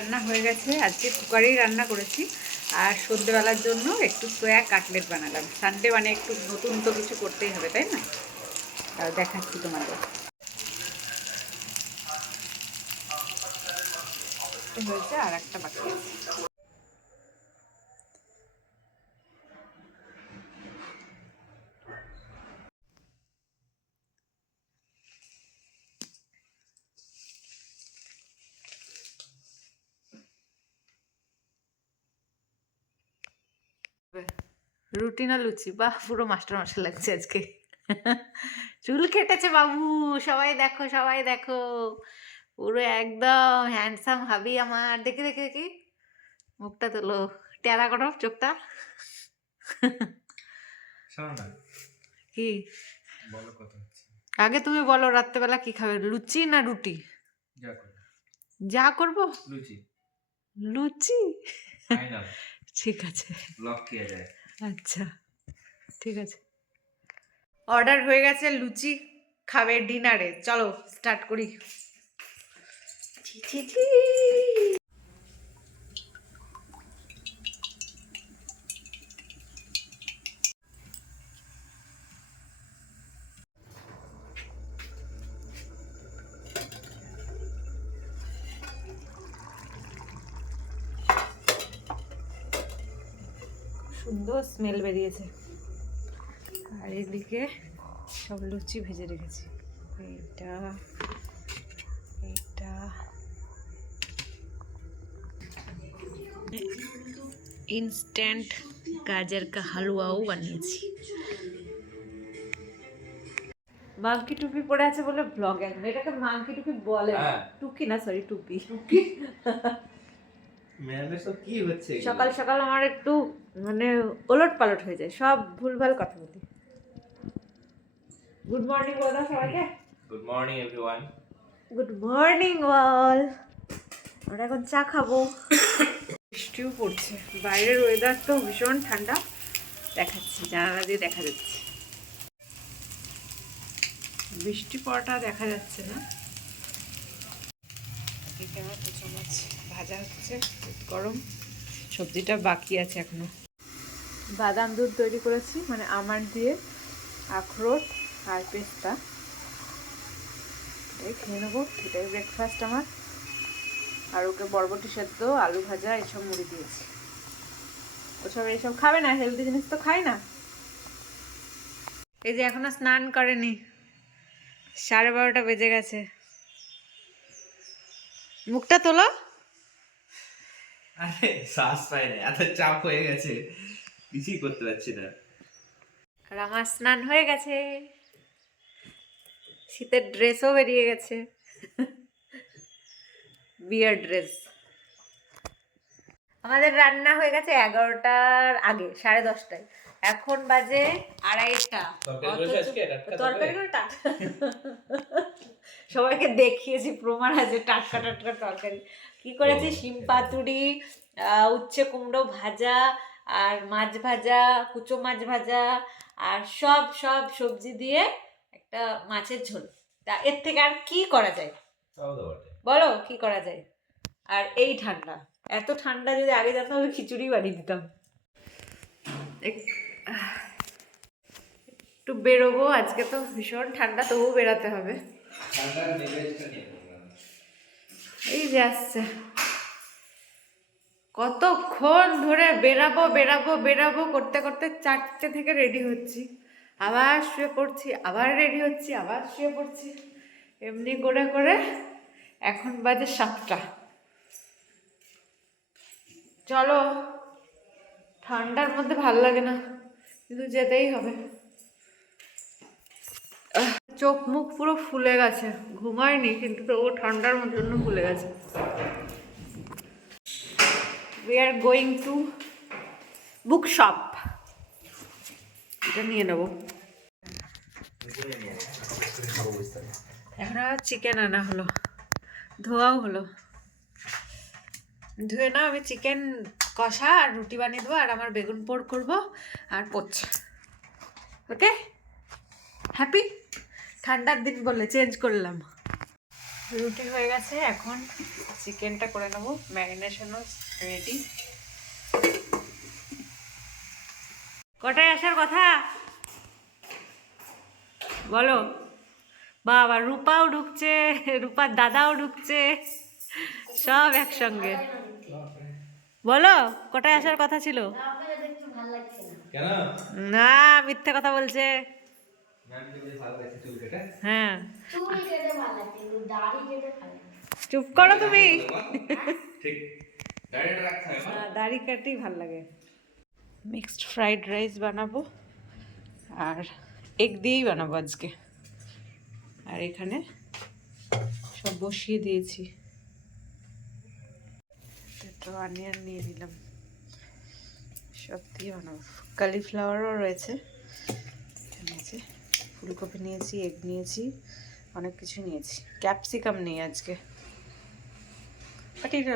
রান্না হয়ে গেছে। আজকে কুকারেই রান্না করেছি। আর সন্ধ্যেবেলার জন্য একটু সোয়া কাটলেট বানালাম। সানডে মানে একটু নতুন তো কিছু করতেই হবে, তাই না? দেখাচ্ছি তোমাদের। হয়েছে আর একটা বাকি আছে। রুটি না লুচি? বাহ, পুরো মাস্টার মাস্টার লাগছে আজকে। চুল কেটেছে বাবু, সবাই দেখো সবাই দেখো, পুরো একদম হ্যান্ডসাম হাবি আমার। দেখি দেখি দেখি, মুখটা তোলো, টেরা করো চোখটা। কি বলো কথা হচ্ছে? আগে তুমি বলো, রাত্রেবেলা কি খাবে? লুচি না রুটি? যা করবো লুচি। লুচি ফাইনাল। ঠিক আছে, লক কিয়া যায়। আচ্ছা ঠিক আছে। অর্ডার হয়ে গেছে, লুচি খাবে ডিনারে। চলো স্টার্ট করি। ছি ছি ছি। সুন্দর স্মেল বেরিয়েছে। আর এদিকে সব লুচি ভেজে রেখেছি। এইটা এইটা ইনস্ট্যান্ট গাজর কা হালুয়াও বানিয়েছি। মাংকি টুপি পরে আছে বলে ব্লগ একদম। এটাকে মাংকি টুপি বলে না, টুকি না, সরি টুপি। ম্যামের সব কি হচ্ছে? সকাল সকাল আমার একটু মানে ওলট পালট হয়ে যায়, সব ভুলভাল কথা বলি। গুড মর্নিং বলে দাও সবাইকে। Good morning everyone. Good morning all. আমরা এখন চা খাবো। বৃষ্টিও পড়ছে, বাইরের ওয়েদার তো ভীষণ ঠান্ডা। দেখাচ্ছি, জানালা দিয়ে দেখা যাচ্ছে। বৃষ্টি পড়াটা দেখা যাচ্ছে না। এদিকে আমার কুচো মাছ ভাজা হচ্ছে, গরম। সবজিটা বাকি আছে এখনো। বাদাম দুধ তৈরি করেছি, মানে আমন্ড দিয়ে, আখরোট আর পেস্তা। এটাই খেয়ে নেবো, এটাই ব্রেকফাস্ট আমার। আর ওকে বরবটি সেদ্ধ, আলু ভাজা এইসব মুড়ি দিয়েছি। ওসব এইসব খাবে না, হেলদি জিনিস তো খায় না। এই যে এখনো স্নান করেনি, 12:30 বেজে গেছে। মুখটা তোলো। আরে শ্বাস পাই না, এত চাপ হয়ে গেছে, কিছুই করতে পারছি না। আর আমার স্নান হয়ে গেছে, শীতের ড্রেসও বেরিয়ে গেছে, বিয়ার ড্রেস। আমাদের রান্না হয়ে গেছে 11টার আগে, 10:30টায়। এখন বাজে 2:30টা। তরকারিগুলো টাটকা। সবাইকে দেখিয়েছি, প্রমাণ আছে, টাটকা টাটকা তরকারি। কি করেছি? শিম পাতুরি, উচ্ছে কুমড়ো ভাজা, আর মাছ ভাজা, কুচো মাছ ভাজা, আর সব সব সবজি দিয়ে একটা মাছের ঝোল। তা এর থেকে আর কি করা যায় বলো, কি করা যায়? আর এই ঠান্ডা, এত ঠান্ডা, যদি আগে জানতাম আমি খিচুড়ি বানিয়ে দিতাম। একটু বেরোবো, আজকে তো ভীষণ ঠান্ডা, তবুও বেরাতে হবে। এই যে আসছে, কতক্ষণ ধরে বেরাবো বেরাবো বেরাবো করতে করতে 4টে থেকে রেডি হচ্ছি, আবার শুয়ে পড়ছি, আবার রেডি হচ্ছি, আবার শুয়ে পড়ছি, এমনি করে করে এখন বাজে 7টা। চলো, ঠান্ডার মধ্যে ভাল লাগে না, কিন্তু যেতেই হবে। চোখ মুখ পুরো ফুলে গেছে, ঘুমায়নি কিন্তু তো ও ঠান্ডার জন্য ফুলে গেছে। We are going to bookshop. এটা নিয়ে নেবো। এখন চিকেন আনা হলো, ধোয়াও হলো। ধুয়ে না, আমি চিকেন কষা আর রুটি বানিয়ে দেবো, আর আমার বেগুন পোড় করবো আর পোচ্ছা। ওকে, হ্যাপি? ঠান্ডার দিন বলে চেঞ্জ করলাম। রুটি হয়ে গেছে, এখন চিকেনটা করে নেবো, ম্যারিনেশনও রেডি। কটায় আসার কথা বলো? বাবা, রূপাও ঢুকছে, রূপার দাদাও ঢুকছে, সব একসঙ্গে। বলো কটায় আসার কথা ছিল? কেন? না, মিথ্যে কথা বলছে। হ্যাঁ, চুপ করো তুমি। ঠিক দাঁড়িয়ে রাখতে হবে। দাড়ি কাটেই ভাল লাগে। মিক্সড ফ্রাইড রাইস বানাবো, আর এগ দিয়েই বানাবো আজকে। আর এখানে সব বসিয়ে দিয়েছি, একটু অনিয়ন নিয়ে নিলাম, সব দিয়ে বানাবো। কলিফ্লাওয়ারও রয়েছে এখানে, আছে ফুলকপি নিয়েছি, এগ নিয়েছি, অনেক কিছু নিয়েছি। ক্যাপসিকাম নেই আজকে, বাট এটা